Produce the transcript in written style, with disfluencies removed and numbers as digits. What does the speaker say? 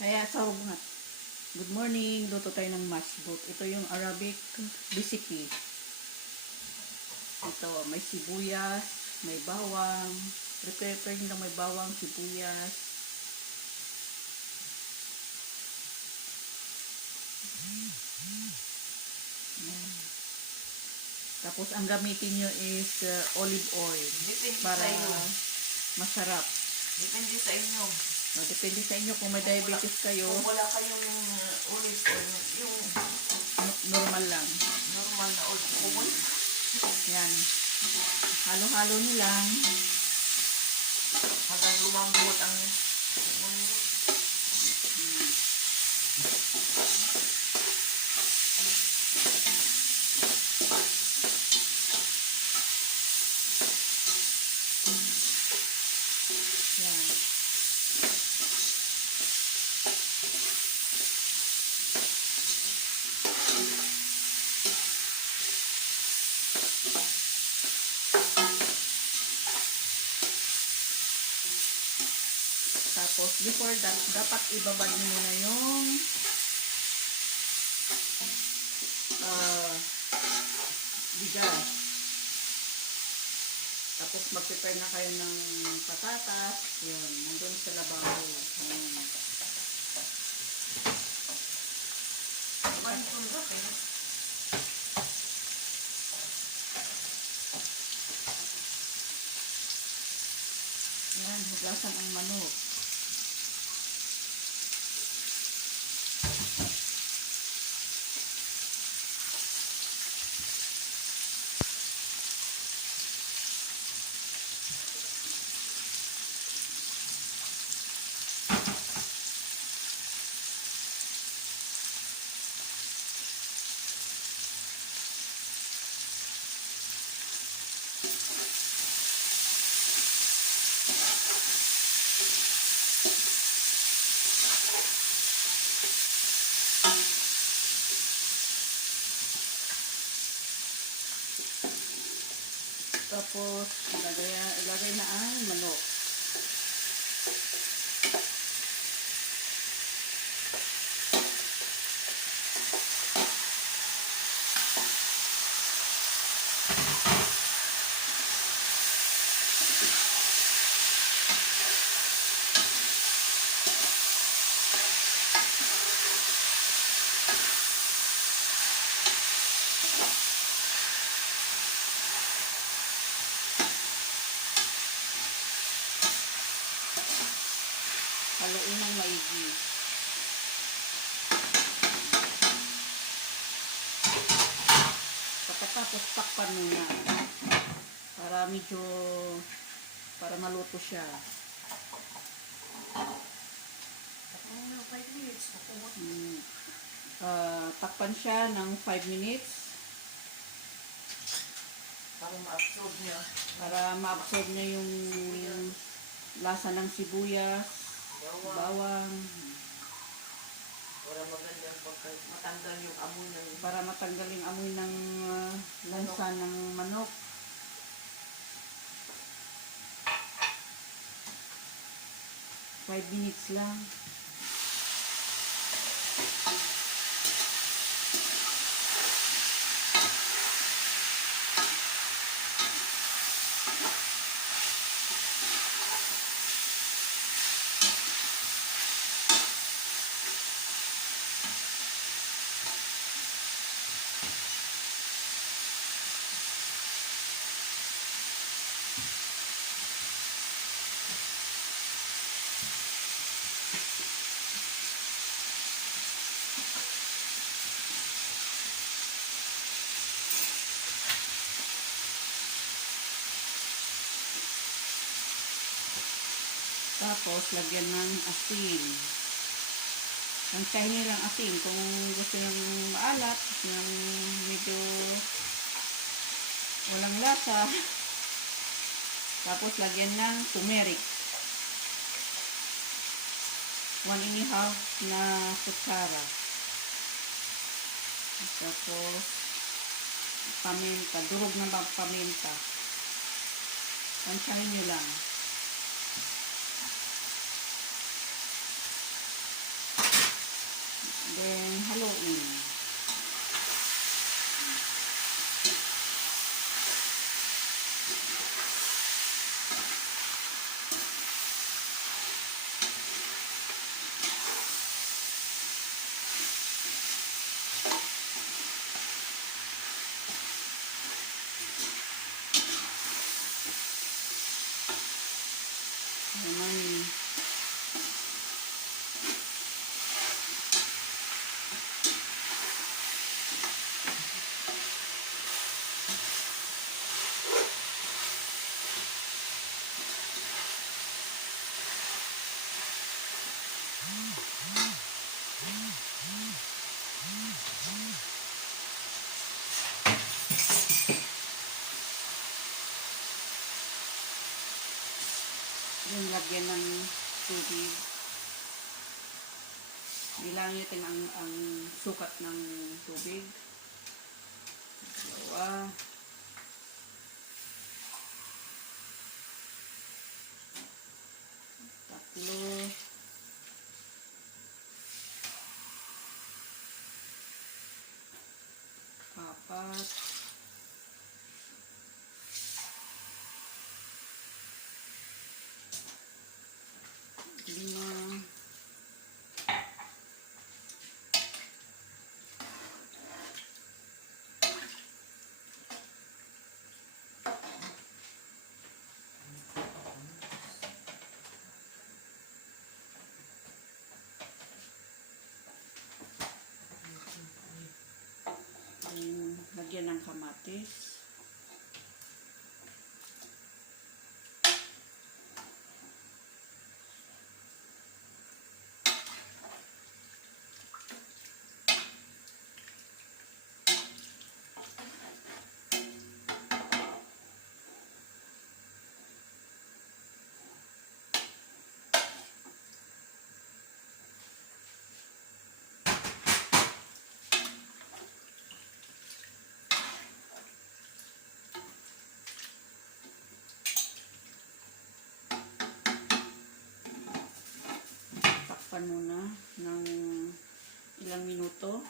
Kaya sahog nga. Good morning. Luto tayo ng masbot. Ito yung Arabic recipe. Ito, may sibuyas, may bawang. Prepare nyo lang may bawang, sibuyas. Tapos, ang gamitin nyo is olive oil. Depende para sa inyo. masarap. Depende sa inyo. Depende sa inyo kung may diabetes kayo. Kung wala kayong olive oil, yung Normal lang. normal na olive oil. Yan. Halo-halo nyo lang. Hanggang lumambot ang Yan. Tapos, before that, dapat ibabad nyo na yung bigas. Tapos, mag-prepare na kayo ng patatas. Yun, nandun sa lababo. Yan, hugasan ang manok. Tapos, ilagay na ang manok. Haluin ng maigi. Pagkatapos, takpan muna. Para maluto siya. 5 minutes. Takpan siya ng 5 minutes. Para ma-absorb niya. Para ma-absorb niya yung lasa ng sibuyas, bawang. Para magandang matanggal yung amoy ng Para matanggal yung amoy ng lansa ng manok. Five minutes lang. Tapos, lagyan ng asin. Tansyahin nyo lang asin. Kung gusto nyo maalat, yung medyo walang lasa. Tapos, lagyan ng turmeric. 1½ na kutsara. Tapos, paminta. Durog na paminta. Tansyahin nyo lang. Then, haluin. Naman, yung lagyan ng tubig. Bilangin natin ang sukat ng tubig. 2, 3, 4, 5, lagyan ng kamatis. Takpan muna ng ilang minuto.